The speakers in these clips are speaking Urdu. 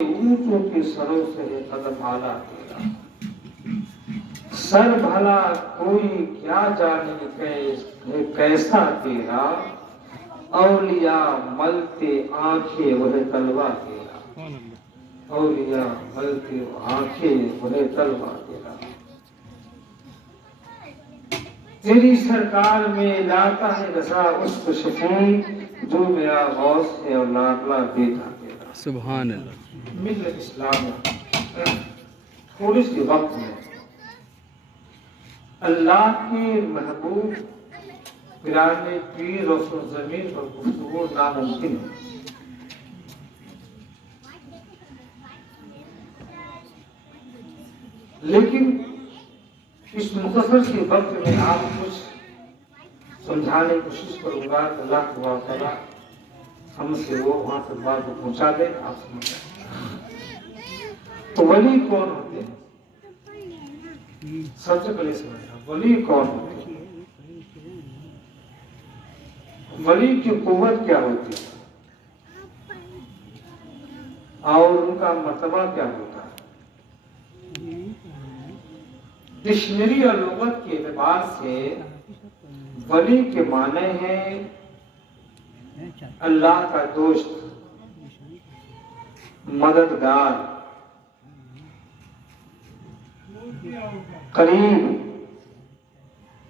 اونچوں کے سروں سے ہے قدم آلہ تیرا، سر بھلا کوئی کیا جانے کیسا تیرا، اولیاء ملتے آنکھیں وہ تلوا تیرا، اولیاء ملتے آنکھیں وہ تلوا تیرا، تیری سرکار میں لاتا ہے رضا اس کو شفیع، جو میرا غوث ہے اور لاڈلا بیٹا تیرا۔ سبحان اللہ۔ ملت اسلام تھوڑی سی وقت میں اللہ کے محبوب گرانے پیر روشن زمین پر گفتگو ناممکن ہے، لیکن اس مختصر کے وقت میں آپ کچھ سمجھانے کی کوشش کروں گا کہ اللہ تبارک و تعالیٰ ہم سے وہ وہاں تک بات کو پہنچا دے، آپ سمجھ جائیں۔ تو ولی کون ہوتے ہیں؟ سب سے پہلے سمجھنا ولی کون ہوتے ہیں، ولی کی قوت کیا ہوتی ہے اور ان کا مرتبہ کیا ہوتا ہے۔ ڈکشنری اور لغت کے اعتبار سے ولی کے معنی ہیں اللہ کا دوست، مددگار، قریب،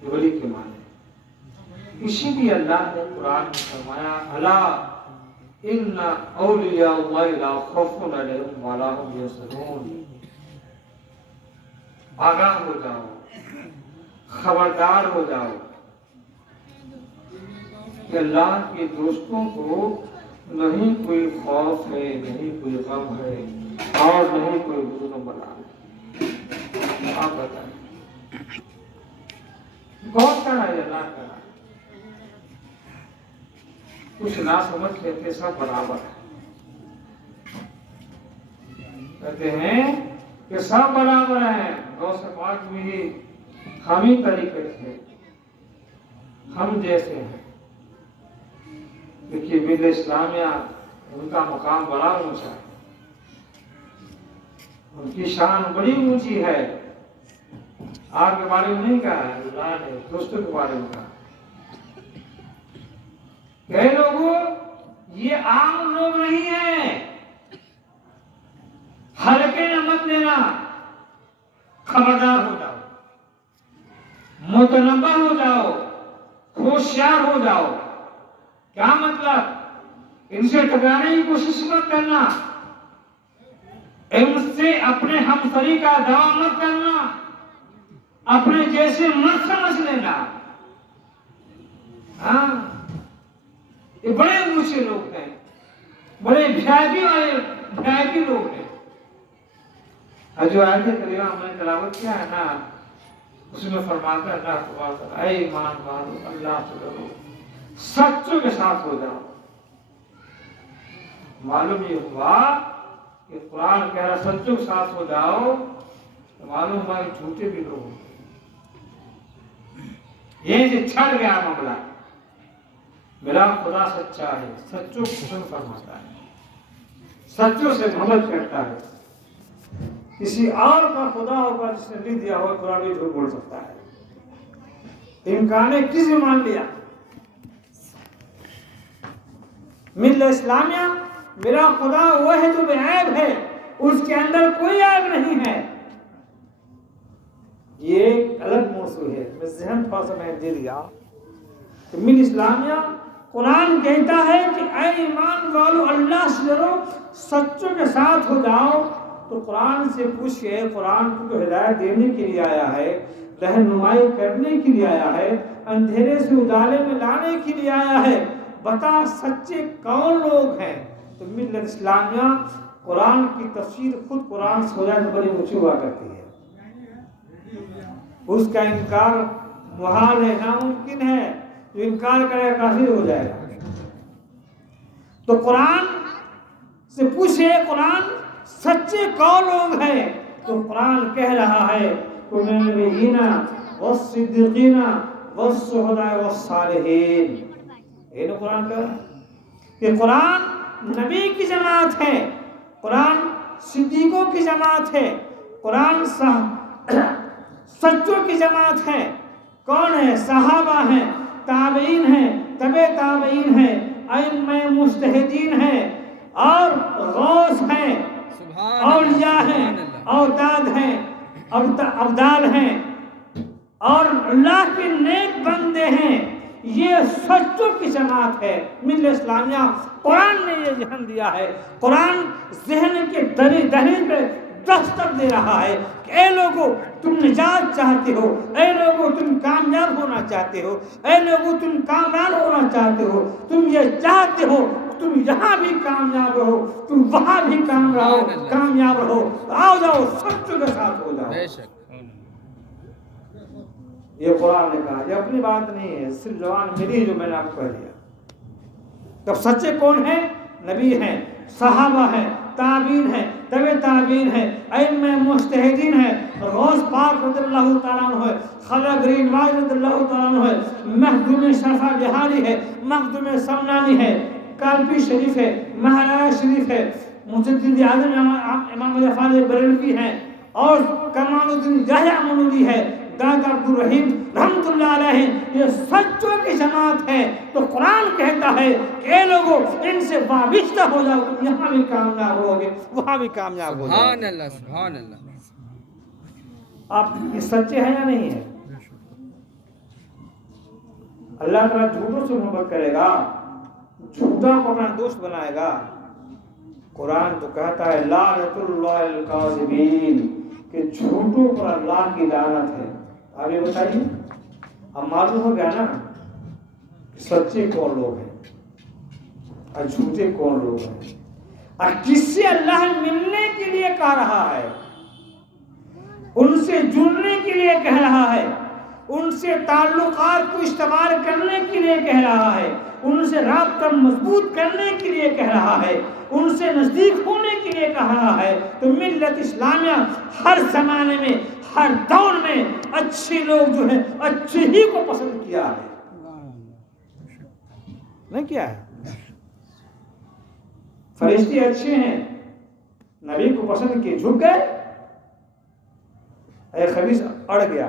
یہ ولی کے معنی ہے۔ اسی لیے اللہ نے قرآن میں فرمایا الا ان اولیاء اللہ لا خوف علیہم ولا هم یحزنون، آگاہ ہو جاؤ، خبردار ہو جاؤ کہ اللہ کے دوستوں کو نہیں کوئی خوف ہے، نہیں کوئی غم ہے اور نہیں کوئی حزن و بلا ہے۔ آپ بتائیں کون کرا ہے؟ اللہ کرا ہے۔ کچھ نہ سمجھ لیتے سب برابر ہے، کہتے ہیں کہ سب برابر ہیں، غوث پاک بھی ہم ہی طریقے سے ہم جیسے ہیں۔ دیکھیے ملت اسلامیہ ان کا مقام بڑا اونچا ہے، ان کی شان بڑی اونچی ہے۔ آپ کے بارے میں نہیں کہا ہے، اللہ نے دوستوں کے بارے میں کہا، کہ لوگوں یہ عام لوگ نہیں ہیں، ہلکے نہ مت لینا، خبردار ہو جاؤ، متنبہ ہو جاؤ، ہوشیار ہو جاؤ۔ کیا مطلب؟ ان سے ٹکرانے کی کوشش مت کرنا، ان سے اپنے ہمسری کا دعویٰ مت کرنا، اپنے جیسے مت سمجھ لینا۔ ہاں یہ بڑے اونچے لوگ ہیں، بڑے ویآئی لوگ ہیں۔ جو آیت کریمہ ہم نے تلاوت کیا ہے نا، اس میں فرماتا ہے اللہ تبارک و تعالیٰ اے ایمان والو اللہ سے ڈرو، سچوں کے ساتھ ہو جاؤ۔ معلوم یہ ہوا کہ قرآن کہہ رہا سچوں کے ساتھ ہو جاؤ، تو معلوم ہوا کہ جھوٹے بھی لوگ ہوتے ہیں۔ یہ سے چھڑ گیا معاملہ، میرا خدا سچا ہے، سچوں کو پسند فرماتا ہے، سچوں سے محبت کرتا ہے۔ کسی اور کا خدا ہوگا جس نے لکھ دیا ہوگا قرآن بھی جھوٹ بول سکتا ہے، امکان ہے کسی نے مان لیا۔ ملت اسلامیہ میرا خدا وہ ہے جو بے عیب ہے، اس کے اندر کوئی عیب نہیں ہے۔ یہ ایک الگ موضوع ہے، میں ذہن تھوڑا سا میں دے دیا کہ ملت اسلامیہ قرآن کہتا ہے کہ اے ایمان والو اللہ سے ڈرو، سچوں کے ساتھ ہو جاؤ۔ تو قرآن سے پوچھئے، قرآن کو ہدایت دینے کے لیے آیا ہے، رہنمائی کرنے کے لیے آیا ہے، اندھیرے سے اجالے میں لانے کے لیے آیا ہے، بتا سچے کون لوگ ہیں؟ تو ملت اسلامیہ قرآن کی تفسیر خود قرآن سے ہو جائے تو بڑی اونچی ہوا کرتی ہے، اس کا انکار محال ہے، ناممکن ہے، جو انکار کرے کافر ہو جائے گا۔ تو قرآن سے پوچھے قرآن سچے کون لوگ ہیں؟ تو قرآن کہہ رہا ہے تم النبیین والصدیقین والشہداء والصالحین۔ یہ نا قرآن کا کہ قرآن نبی کی جماعت ہے، قرآن صدیقوں کی جماعت ہے، قرآن سچوں کی جماعت ہے۔ کون ہے؟ صحابہ ہیں، تابعین ہیں، تبع تابعین ہیں، ائمہ مجتہدین ہیں، اور غوث ہیں، اولیاء ہیں، اوتاد ہیں، ابدال ہیں، اور اللہ کے نیک بندے ہیں۔ یہ سچوں کی جماعت ہے ملت اسلامیہ۔ قرآن نے یہ ذہن دیا ہے، قرآن ذہن کے دہلیز پہ دستک دے رہا ہے کہ اے لوگوں تم نجات چاہتے ہو، اے لوگوں تم کامیاب ہونا چاہتے ہو، اے لوگوں تم کامران ہونا چاہتے ہو، تم یہ چاہتے ہو تم یہاں بھی کامیاب رہو، تم وہاں بھی کامیاب رہو، آؤ جاؤ سچوں کے ساتھ ہو جاؤ۔ یہ قرآن نے کہا، یہ اپنی بات نہیں ہے، صرف زبان میری جو میں نے آپ کو کہہ دیا۔ تب سچے کون ہیں؟ نبی ہیں، صحابہ ہیں، تابعین ہیں، تبع تابعین ہیں، ائمہ مجتہدین ہیں، غوث پاک رضی اللہ تعالیٰ عنہ ہے، خواجہ گرین واج رضی اللہ تعالیٰ عنہ ہے، مخدوم شرفہ بہاری ہے، مخدوم سمنانی ہے، کالپی شریف ہے، مہاراجہ شریف ہے، مجدد اعظم امام ظفر بریلوی ہیں، اور کمال الدین یحییٰ منوری ہے، دادا عبدالرحیم رحمت اللہ علیہ۔ یہ سچوں کی جماعت ہے۔ تو قرآن کہتا ہے کہ اے لوگوں ان سے وابستہ ہو جاؤ، تم یہاں بھی کامیاب ہوگے وہاں بھی کامیاب ہو جاؤ۔ سبحان اللہ، سبحان اللہ۔ آپ یہ سچے ہیں یا نہیں ہے؟ اللہ تعالیٰ جھوٹوں سے محبت کرے گا، جھوٹا کو اپنا دوست بنائے گا۔ قرآن تو کہتا ہے لعنت اللہ الکاذبین، کہ جھوٹوں پر اللہ کی لعنت ہے۔ آپ یہ بتائیے، اب معلوم ہو گیا نا کہ سچے کون لوگ ہیں اور جھوٹے کون لوگ ہیں، اور کس سے اللہ ملنے کے لیے کہہ رہا ہے، ان سے جڑنے کے لیے کہہ رہا ہے، ان سے تعلقات کو استوار کرنے کے لیے کہہ رہا ہے، ان سے رابطہ مضبوط کرنے کے لیے کہہ رہا ہے، ان سے نزدیک ہونے کے لیے کہہ رہا ہے۔ تو ملت اسلامیہ ہر زمانے میں، ہر دور میں اچھے لوگ جو ہیں اچھے ہی کو پسند کیا ہے، نہیں کیا ہے؟ فرشتے اچھے ہیں، نبی کو پسند کیے، جھک گئے، اے خبیث اڑ گیا۔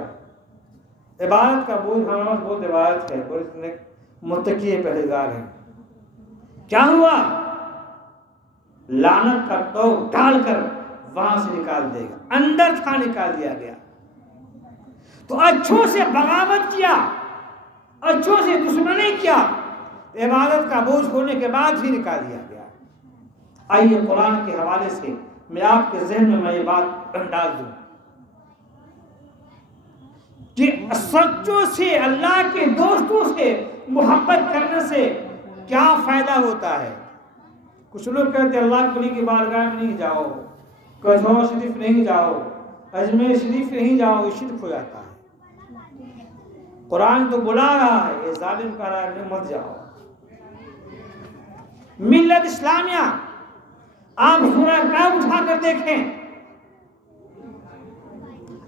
عبادت کا بوجھ ہمارے پاس بہت عبادت ہے، اور اتنے متقی پرہیزگار ہیں، کیا ہوا؟ لعنت کا تو ڈال کر وہاں سے نکال دے گا، اندر تھا نکال دیا گیا۔ تو اچھوں سے بغاوت کیا، اچھوں سے دشمنی کیا، عبادت کا بوجھ ہونے کے بعد ہی نکال دیا گیا۔ آئیے قرآن کے حوالے سے میں آپ کے ذہن میں یہ بات ڈال دوں کہ سچوں سے، اللہ کے دوستوں سے محبت کرنے سے کیا فائدہ ہوتا ہے۔ کچھ لوگ کہتے ہیں اللہ کے ولی کی بارگاہ میں نہیں جاؤ، کجھور شریف نہیں جاؤ، اجمیر شریف نہیں جاؤ، یہ شرک ہو جاتا ہے۔ قرآن تو بلا رہا ہے، یہ ظالم کہہ رہا ہے مت جاؤ۔ ملت اسلامیہ آپ سورہ کہف اٹھا کر دیکھیں،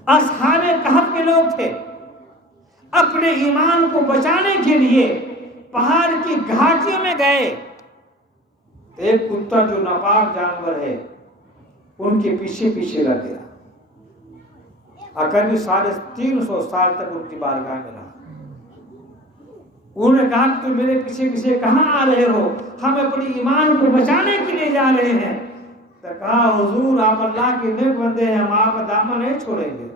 اصحاب کہف کے لوگ تھے، اپنے ایمان کو بچانے کے لیے پہاڑ کی گھاٹیوں میں گئے۔ ایک کتا جو ناپاک جانور ہے ان کے پیچھے پیچھے لگ گیا، قریب 350 سال تک ان کی بارگاہ میں رہا۔ انہوں نے کہا کہ تم میرے پیچھے پیچھے کہاں آ رہے ہو؟ ہم اپنی ایمان کو بچانے کے لیے جا رہے ہیں۔ تو کہا حضور آپ اللہ کے نیک بندے ہیں، ہم آپ کا دامن نہیں چھوڑیں گے،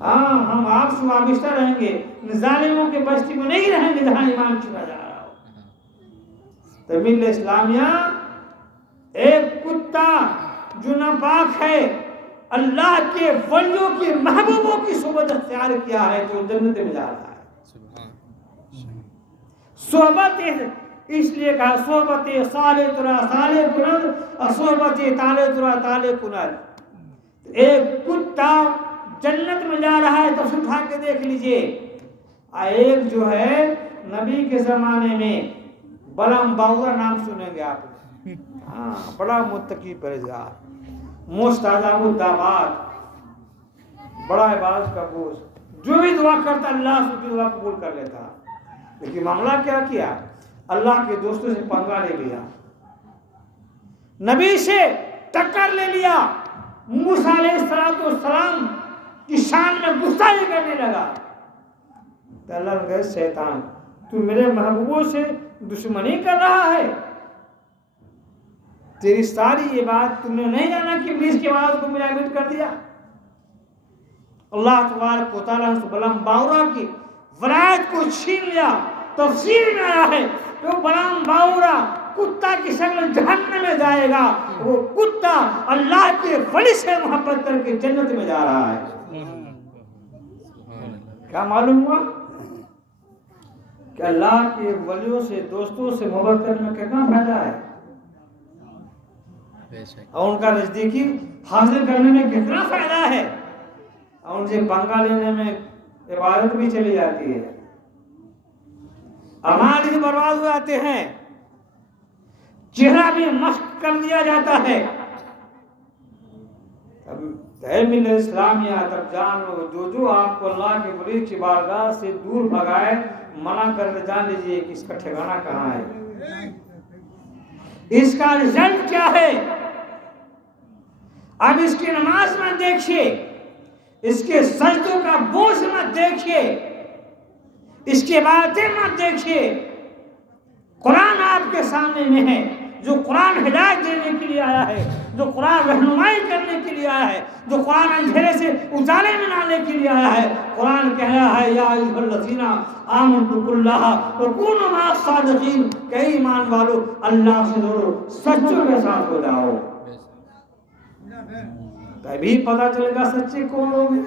ہاں ہم آپ سے وابستہ رہیں گے، ظالموں کے بستی میں نہیں رہیں گے جہاں ایمان چھوڑا جا رہا ہو۔ تو ملت اسلامیہ ایک کتا جو ناپاک ہے، اللہ کے ولیوں کے محبوبوں کی صحبت اختیار کیا ہے جو جنت میں جا رہا ہے۔ صحبت اس لیے کہا صحبت صالح ترا صالح کنر اور صحبت طالع ترا طالع کنر۔ ایک کتا جنت میں جا رہا ہے تو اٹھا کے دیکھ لیجئے۔ ایک جو ہے نبی کے زمانے میں بلم باؤزہ نام سنیں گے آپ، ہاں بڑا متقی پرہیزگار، مستجاب الدعوات، بڑا عبادت کا بوجھ، جو بھی دعا کرتا اللہ اس کی دعا قبول کر لیتا۔ لیکن معاملہ کیا کیا؟ اللہ کے دوستوں سے پنگا لے لیا، نبی سے ٹکر لے لیا، موسیٰ علیہ السلام کی شان میں گستاخی کرنے لگا تو اللہ نے کہا شیطان تو میرے محبوبوں سے دشمنی کر رہا ہے، تیری ساری یہ بات تم نے نہیں جانا کہ ابلیس کی آواز کو ملامت کر دیا۔ اللہ تبارک و تعالیٰ نے بلام باورا کی ولایت کو چھین لیا۔ تفسیر میں آیا ہے کہ بلام باورا کتا کی شکل جہنم میں جائے گا، وہ کتا اللہ کے ولی سے محبت کر کے جنت میں جا رہا ہے۔ کیا معلوم ہوا کہ اللہ کے ولیوں سے دوستوں سے محبت کرنے میں کتنا فائدہ ہے اور ان کا نزدیکی حاصل کرنے میں کتنا فائدہ ہے، اور ان سے پنگا لینے میں عبادت بھی چلی جاتی ہے، اعمال بھی برباد ہو جاتے ہیں، چہرہ بھی مشق کر دیا جاتا ہے۔ ملت اسلامیہ تب جان لو جو آپ کو اللہ کے ولی کی بارگاہ سے دور بھگائے منع کر جان لیجئے کہ اس کا ٹھکانہ کہاں ہے، اس کا رزلٹ کیا ہے۔ اب اس کی نماز مت دیکھیے، اس کے سجدوں کا بوجھ مت دیکھیے، اس کی باتیں مت دیکھیے، قرآن آپ کے سامنے میں ہے، جو قرآن ہدایت دینے کے لیے آیا ہے، جو قرآن رہنمائی کرنے کے لیے آیا ہے، جو قرآن اندھیرے سے اجالے میں لانے کے لیے آیا ہے۔ قرآن کہہ رہا ہے یا ایھا الذین آمنوا باللہ وکونوا مع الصادقین، کہ ایمان والو اللہ سے ڈرو، سچوں کے ساتھ ہو جاؤ، تبھی پتہ چلے گا سچے کون ہوں گے۔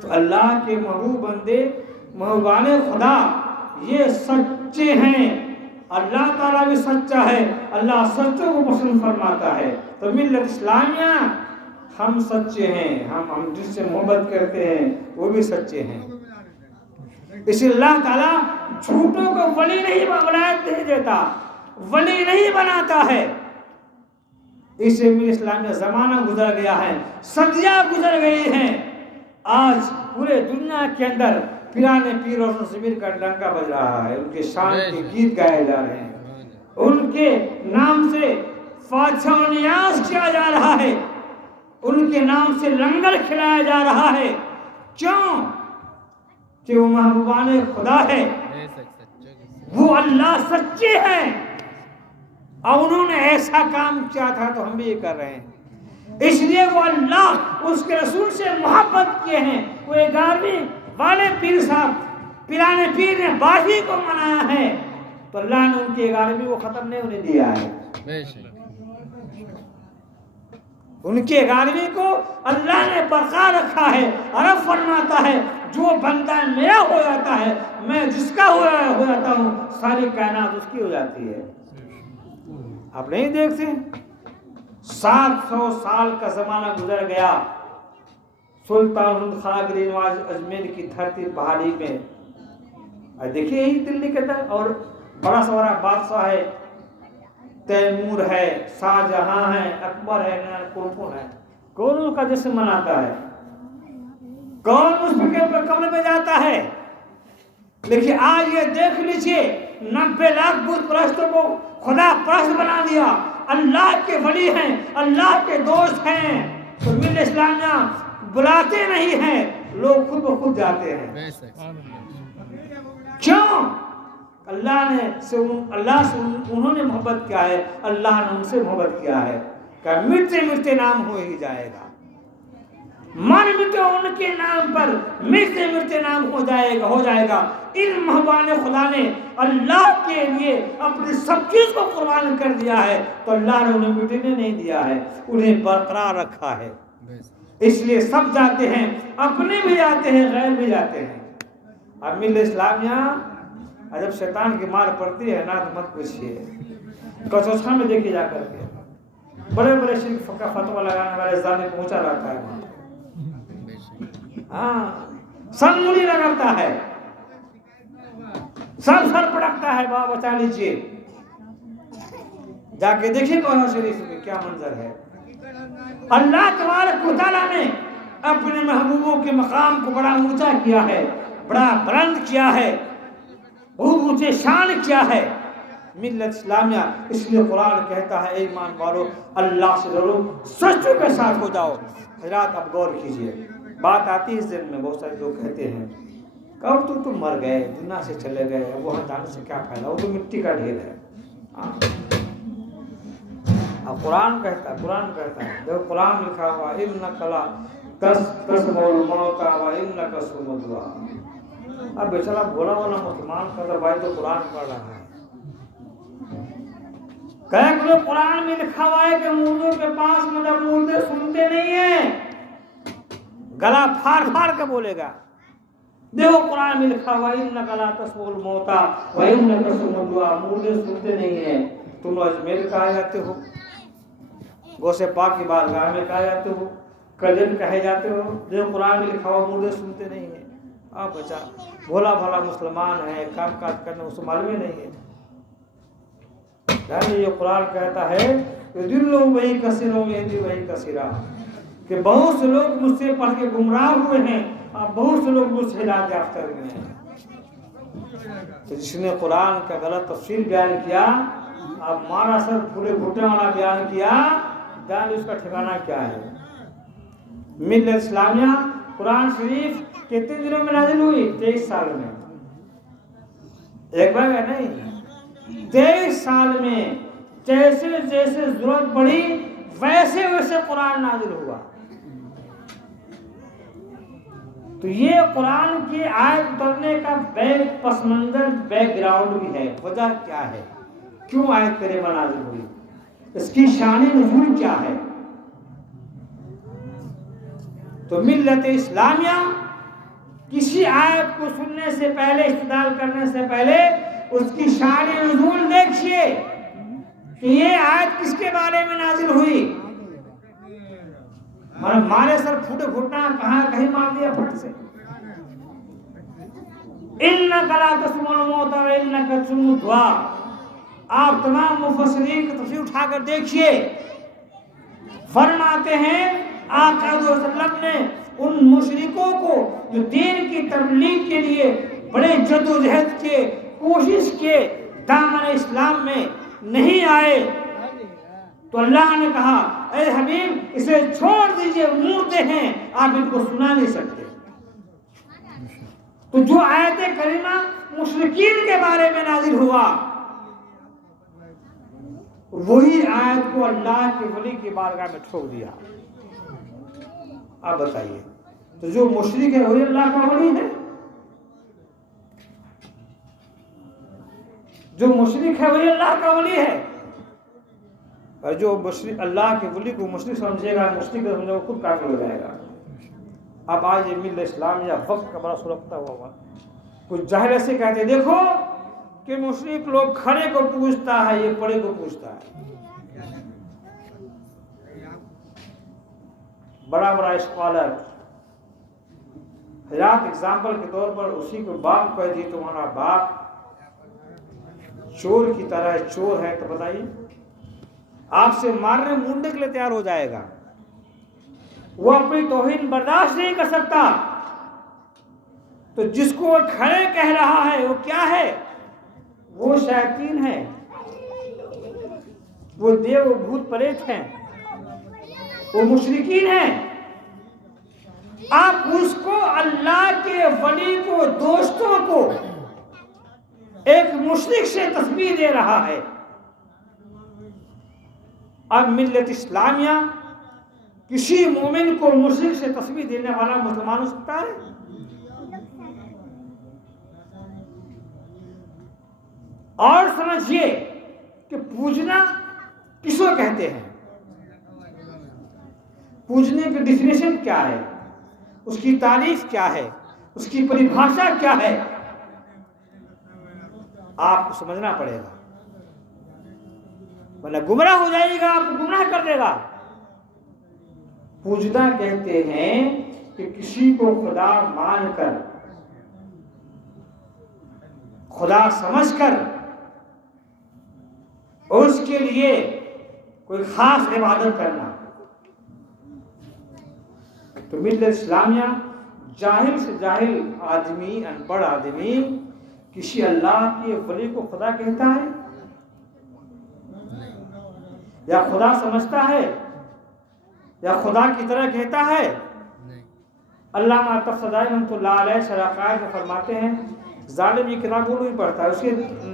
تو اللہ کے محبوب بندے محبوبان خدا یہ سچے ہیں، اللہ تعالیٰ بھی سچا ہے، اللہ سچوں کو پسند فرماتا ہے۔ تو ملت اسلامیہ ہم سچے ہیں، ہم جس سے محبت کرتے ہیں وہ بھی سچے ہیں، اس لیے اللہ تعالیٰ جھوٹوں کو ولی نہیں ولایت نہیں دیتا، ولی نہیں بناتا ہے۔ اس سے ملت اسلامیہ زمانہ گزر گیا ہے، صدیاں گزر گئی ہیں، آج پورے دنیا کے اندر پیرانے پیر اور ضمیر کا ڈنکا بج رہا ہے، ان کے شان کے گیت گائے جا رہے ہیں، ان کے نام سے فاتحہ و نیاز کیا جا رہا ہے، ان کے نام سے لنگر کھلایا جا رہا ہے۔ کیوں؟ کہ وہ محبوبان خدا ہے، وہ اللہ سچے ہیں، اور انہوں نے ایسا کام کیا تھا تو ہم بھی یہ کر رہے ہیں، اس لیے وہ اللہ اس کے رسول سے محبت کیے ہیں۔ وہ 11ویں والے پیر صاحب پیرانے پیر نے باہی کو منایا ہے تو اللہ نے ان کی 11ویں کو ختم نہیں ہونے دیا ہے، ان کے 11ویں کو اللہ نے برقرار رکھا ہے۔ عرب فرماتا ہے جو بندہ میرا ہو جاتا ہے، میں جس کا ہو جاتا ہوں، ساری کائنات اس کی ہو جاتی ہے۔ آپ نہیں دیکھتے 700 سال کا زمانہ گزر گیا، سلطان الخاگر نواز اجمیر کی دھرتی پہاڑی میں، دیکھیے یہی دلی کے اندر، اور بڑا سا بڑا بادشاہ ہے، تیمور ہے، شاہ جہاں ہے، اکبر ہے، کون ہے، کون اس کا جشن مناتا ہے، کون اس کے قبر میں جاتا ہے۔ لیکن آج یہ دیکھ لیجئے 90 لاکھ بت پرستوں کو خدا پرست بنا دیا، اللہ کے ولی ہیں، اللہ کے دوست ہیں، تو ملت اسلامیہ بلاتے نہیں ہیں، لوگ خود بخود جاتے ہیں۔ کیوں؟ اللہ سے انہوں نے محبت کیا ہے، اللہ نے ان سے محبت کیا ہے، کہ مٹتے مٹتے نام ہو ہی جائے گا، من مٹے ان کے نام پر مٹتے مٹتے نام ہو جائے گا۔ ان محبوبان خدا نے اللہ کے لیے اپنی سب چیز کو قربان کر دیا ہے، تو اللہ نے انہیں مٹنے نہیں دیا ہے، انہیں برقرار رکھا ہے۔ اس لیے سب جاتے ہیں، اپنے بھی جاتے ہیں، غیر بھی جاتے ہیں۔ اب ملت اسلامیہ جب شیطان کی مار پڑتی ہے نا تو مت پوچھیے، کچوچھا میں دیکھے جا کر کے بڑے بڑے شرک کا فتویٰ لگانے والے زانے پہنچا رہتا ہے وہاں، ہاں سنگلی لگاتا ہے، سب سر پڑکتا ہے، بابا بچا لیجئے، جا کے دیکھیے کوہ شریف میں کیا منظر ہے۔ اللہ تبارک و تعالیٰ نے اپنے محبوبوں کے مقام کو بڑا اونچا کیا ہے، بڑا بلند کیا ہے، بہت اونچے شان کیا ہے، ملت اسلامیہ، اس لیے قرآن کہتا ہے اے ایمان والو اللہ سے ڈرو، سچوں کے ساتھ ہو جاؤ۔ حضرات اب غور کیجئے، بات آتی ہے ذہن میں، بہت سارے لوگ کہتے ہیں کب تو تم مر گئے، دنیا سے چلے گئے، اب وہاں جانے سے کیا فائدہ، وہ تو مٹی کا ڈھیر ہے۔ اب قرآن کہتا ہے دیکھو قرآن لکھا ہوا انک لا تسمع الموت وانک تسمع الدعاء۔ اب بیچارہ بولا والا مسلمان کا بھائی تو قرآن پڑھ رہا ہے، کہ قرآن میں لکھا ہوا ہے کہ مردوں کے پاس مطلب مردے سنتے نہیں ہیں، گلا پھاڑ کے بولے گا۔ دیکھو قرآن میں لکھا ہوا انک لا تسمع الموت وانک تسمع الدعاء، مردے سنتے نہیں ہیں۔ تم اجمیر کہا جاتے ہو، غوث پاک کی بارگاہ میں کہا جاتے ہو، کلیم کہے جاتے ہو، جو قرآن میں لکھا ہوا مردے سنتے نہیں ہیں۔ آپ بچا بھولا بھلا مسلمان ہے، کام کاج کرنے اس معلوم ہی نہیں ہے۔ یعنی یہ قرآن کہتا ہے کہ دلوں وہی کثیروں میں دی وہی کثیرہ، کہ بہت سے لوگ مجھ سے پڑھ کے گمراہ ہوئے ہیں اور بہت سے لوگ مجھ سے ہدایت یافتہ ہوئے ہیں۔ تو جس نے قرآن کا غلط تفسیر بیان کیا، اب مارا سر پورے گھٹنے والا بیان کیا، جان اس کا ٹھکانہ کیا ہے۔ ملت اسلامیہ قرآن شریف کتنے دنوں میں نازل ہوئی؟ 23 سال میں، ایک بار نہیں، 23 سال میں جیسے جیسے ضرورت پڑی ویسے ویسے قرآن نازل ہوا۔ تو یہ قرآن کی آیت اترنے کا پس منظر بیک گراؤنڈ بھی ہے، وجہ کیا ہے، کیوں آیت کریمہ نازل ہوئی، اس کی شان نزول کیا ہے۔ تو ملت اسلامیہ کسی آیت کو سننے سے پہلے، استدلال کرنے سے پہلے اس کی شان نزول دیکھیے کہ یہ آیت کس کے بارے میں نازل ہوئی۔ مارے سر پھوٹے گھٹنا کہاں کہیں مار دیا پھٹ سے۔ انک لا تسمع الموت وانک تسمع الدعاء، آپ تمام مفسرین کی تفسیر اٹھا کر دیکھیے، فرماتے ہیں آقا صلی اللہ علیہ وسلم نے ان مشرکوں کو جو دین کی تبلیغ کے لیے بڑے جدوجہد کے، کوشش کے، دامن اسلام میں نہیں آئے، تو اللہ نے کہا اے حبیب اسے چھوڑ دیجئے، مردے ہیں، آپ ان کو سنا نہیں سکتے۔ تو جو آیت کریمہ مشرکین کے بارے میں نازل ہوا، وہی آیت کو اللہ کے ولی کی بارگاہ میں ٹھوک دیا۔ آپ بتائیے، تو جو مشرک ہے وہی اللہ کا ولی ہے؟ جو مشرک ہے وہی اللہ کا ولی ہے؟ اور جو مشرک اللہ کے ولی کو مشرک سمجھے گا، مشرک سمجھے گا، وہ خود کافر ہو جائے گا۔ اب آج یہ ملت اسلامیہ وقت کا بڑا سلگتا ہوا، کچھ جاہل ایسے کہتے دیکھو کہ مشرک لوگ کھڑے کو پوچھتا ہے، یہ پڑے کو پوچھتا ہے۔ بڑا بڑا اسکالر حیات اگزامپل کے طور پر اسی کو باپ کہہ دی، تمہارا باپ چور کی طرح چور ہے، تو بتائیے آپ سے مارنے مونڈنے کے لیے تیار ہو جائے گا۔ وہ اپنی توہین برداشت نہیں کر سکتا، تو جس کو وہ کھڑے کہہ رہا ہے وہ کیا ہے؟ وہ شیاطین ہے، وہ دیو بھوت پریت ہیں، وہ مشرکین ہیں۔ آپ اس کو، اللہ کے ولی کو، دوستوں کو ایک مشرک سے تشبیہ دے رہا ہے۔ اب ملت اسلامیہ کسی مومن کو مشرک سے تشبیہ دینے والا مسلمان ہو سکتا ہے؟ اور سمجھیے کہ پوجنا کس کو کہتے ہیں، پوجنے کی ڈیفینیشن کیا ہے، اس کی تعریف کیا ہے، اس کی پریبھاشا کیا ہے، آپ کو سمجھنا پڑے گا، ورنہ گمراہ ہو جائے گا، آپ کو گمراہ کر دے گا۔ پوجنا کہتے ہیں کہ کسی کو خدا مان کر، خدا سمجھ کر اس کے لیے کوئی خاص عبادت کرنا۔ تو ملت اسلامیہ جاہل سے جاہل آدمی، ان پڑھ آدمی کسی اللہ کے ولی کو خدا کہتا ہے، یا خدا سمجھتا ہے یا خدا کی طرح کہتا ہے؟ علامہ تفسیری رحمۃ اللہ علیہ شرح عقائد میں فرماتے ہیں ظالم یہ کتاب اردو ہی پڑھتا ہے، اس کے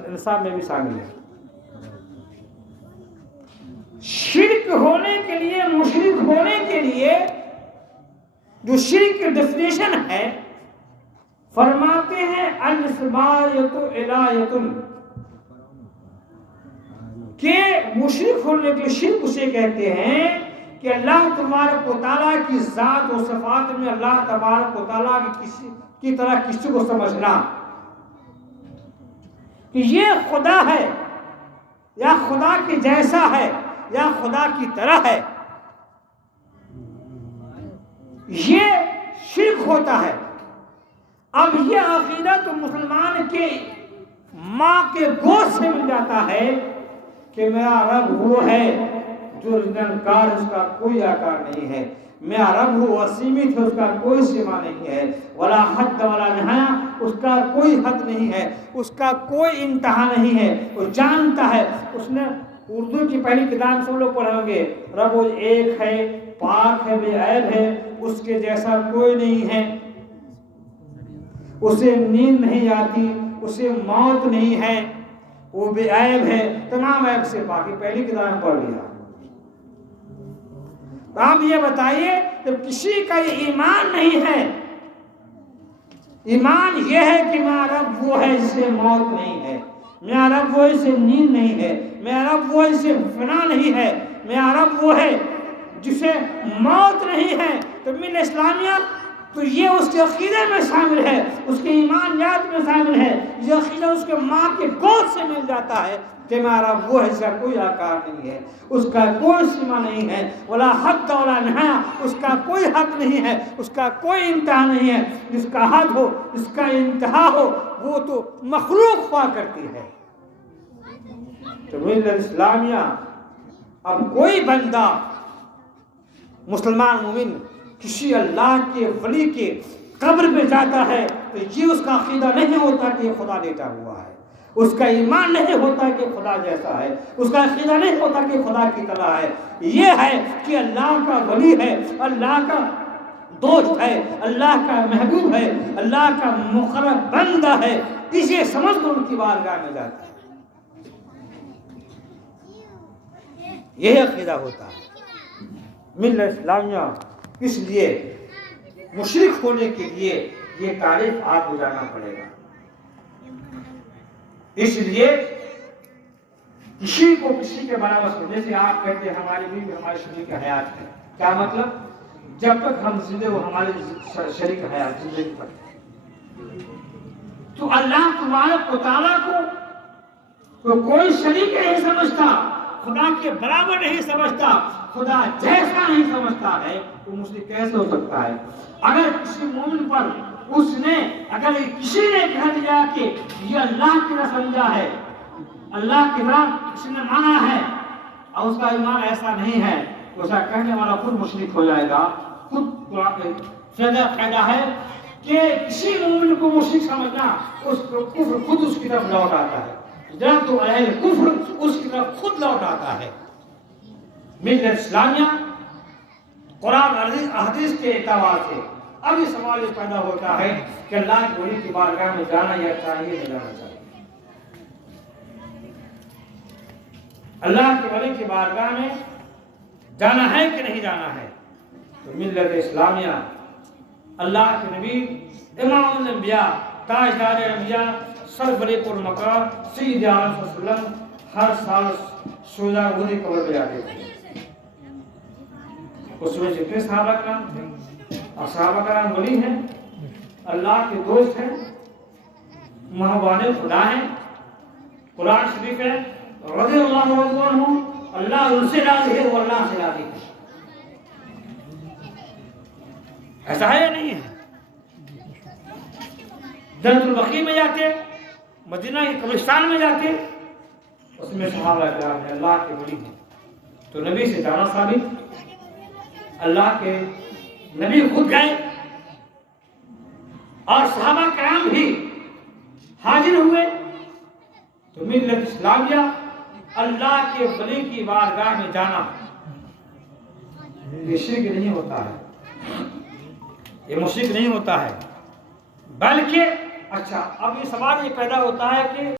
نصاب میں بھی شامل ہے۔ شرک ہونے کے لیے، مشرک ہونے کے لیے جو شرک کی ڈیفینیشن ہے فرماتے ہیں الاسمایت الایت، کہ مشرک ہونے کے لیے شرک اسے کہتے ہیں کہ اللہ تبارک و تعالیٰ کی ذات و صفات میں اللہ تبارک و تعالیٰ کی طرح کسی کو سمجھنا کہ یہ خدا ہے یا خدا کے جیسا ہے یا خدا کی طرح ہے، یہ شرک ہوتا ہے۔ اب یہ عقیدہ تو مسلمان کے ماں کے گوشت سے مل جاتا ہے کہ میرا رب وہ ہے جو نرکار، اس کا کوئی آکار نہیں ہے، میرا رب وہ وسیمت ہے، اس کا کوئی سیما نہیں ہے، ولا حد ولا نہایا، اس کا کوئی حد نہیں ہے، اس کا کوئی انتہا نہیں ہے، وہ جانتا ہے۔ اس نے اردو کی پہلی کتاب سب لوگ پڑھیں گے، رب وہ ایک ہے، پاک ہے، بے عیب ہے، اس کے جیسا کوئی نہیں ہے، اسے نیند نہیں آتی، اسے موت نہیں ہے، وہ بے عیب ہے، تمام عیب سے پاک۔ پہلی کتاب میں پڑھ لیا۔ تو آپ یہ بتائیے جب کسی کا یہ ایمان نہیں ہے، ایمان یہ ہے کہ میرا رب وہ ہے جسے موت نہیں ہے، میرا رب وہ اسے نیند نہیں ہے، میرا رب وہ اسے فنا نہیں ہے، میرا رب وہ ہے جسے موت نہیں ہے، تو ملت اسلامیہ تو یہ اس کے عقیدے میں شامل ہے، اس کے ایمانیات میں شامل ہے، یہ عقیدہ اس کے ماں کے گود سے مل جاتا ہے کہ میرا رب وہ ہے جس کا کوئی آکار نہیں ہے، اس کا کوئی سیما نہیں ہے، ولا حد ولا نہایا، اس کا کوئی حد نہیں ہے، اس کا کوئی انتہا نہیں ہے، جس کا حد ہو، جس کا انتہا ہو، وہ تو مخلوق ہوا کرتی ہے۔ تو ملت اسلامیہ اب کوئی بندہ مسلمان مومن کسی اللہ کے ولی کے قبر پہ جاتا ہے تو یہ اس کا عقیدہ نہیں ہوتا کہ یہ خدا لیٹا ہوا ہے، اس کا ایمان نہیں ہوتا کہ خدا جیسا ہے، اس کا عقیدہ نہیں ہوتا کہ خدا کی طرح ہے، یہ ہے کہ اللہ کا ولی ہے، اللہ کا دوست ہے، اللہ کا محبوب ہے، اللہ کا مقرب بندہ ہے، اسے سمجھ کر ان کی بارگاہ میں جاتا ہے، یہ عقیدہ ہوتا ہے۔ ملت اسلامیہ اس لیے مشرک ہونے کے لیے یہ تعریف آپ کو جانا پڑے گا۔ اس لیے کسی کو کسی کے برابر سے، جیسے آپ کہتے ہیں ہماری بیوی ہمارے شریک حیات ہے، کیا مطلب؟ جب تک ہم زندے وہ ہمارے شریک حیات زندگی پر، تو اللہ تبارک و تعالیٰ کو کوئی شریک نہیں سمجھتا، خدا کے برابر نہیں سمجھتا، خدا جیسا نہیں سمجھتا ہے، تو مشرک کیسے ہو سکتا ہے؟ اگر کسی مومن پر اگر کسی نے کہہ دیا کہ یہ اللہ کی طرح سمجھا ہے، اللہ کی طرح کسی نے مانا ہے اور اس کا ایمان ایسا نہیں ہے، تو ایسا کہنے والا خود مشرک ہو جائے گا۔ خود فائدہ ہے کہ کسی مومن کو مشرک سمجھنا اس کو کفر خود اس کی طرف لوٹ آتا ہے، جب تو اہل کفر اس کی طرف خود لوٹ آتا ہے۔ ملت اسلامیہ قرآن حدیث کے اعتبار سے اب یہ سوال یہ پیدا ہوتا ہے کہ اللہ کے ولی کی بارگاہ میں جانا یا چاہیے نہیں جانا چاہیے؟ اللہ کے ولی کی بارگاہ میں جانا ہے کہ نہیں جانا ہے؟ تو ملت اسلامیہ اللہ کے نبی امام الانبیاء تاجدار انبیاء سرفریق المقام سید عالم صلی اللہ علیہ وسلم ہر سال شہداء احد کی قبر پہ جاتے تھے۔ اس میں جتنے صحابہ کرام تھے اور صحابہ کرام ولی ہیں، اللہ کے دوست ہیں، محبوبان خدا ہیں، قرآن شریف ہے، رضی اللہ عنہ، اللہ ان سے راضی ہے، وہ اللہ سے راضی ہے۔ ایسا ہے یا نہیں ہے؟ جنت البقیع میں جاتے، مدینہ کے قبرستان میں جاتے، اس میں صحابہ کرام ہیں، اللہ کے ولی ہیں، تو نبی سے جانا ثابت، اللہ کے نبی خود گئے اور صحابہ کرام بھی حاضر ہوئے۔ تو ملت اسلامیہ اللہ کے ولی کی بارگاہ میں جانا یہ شرک نہیں ہوتا ہے، یہ مشرک نہیں ہوتا ہے، بلکہ اچھا اب یہ سوال یہ پیدا ہوتا ہے کہ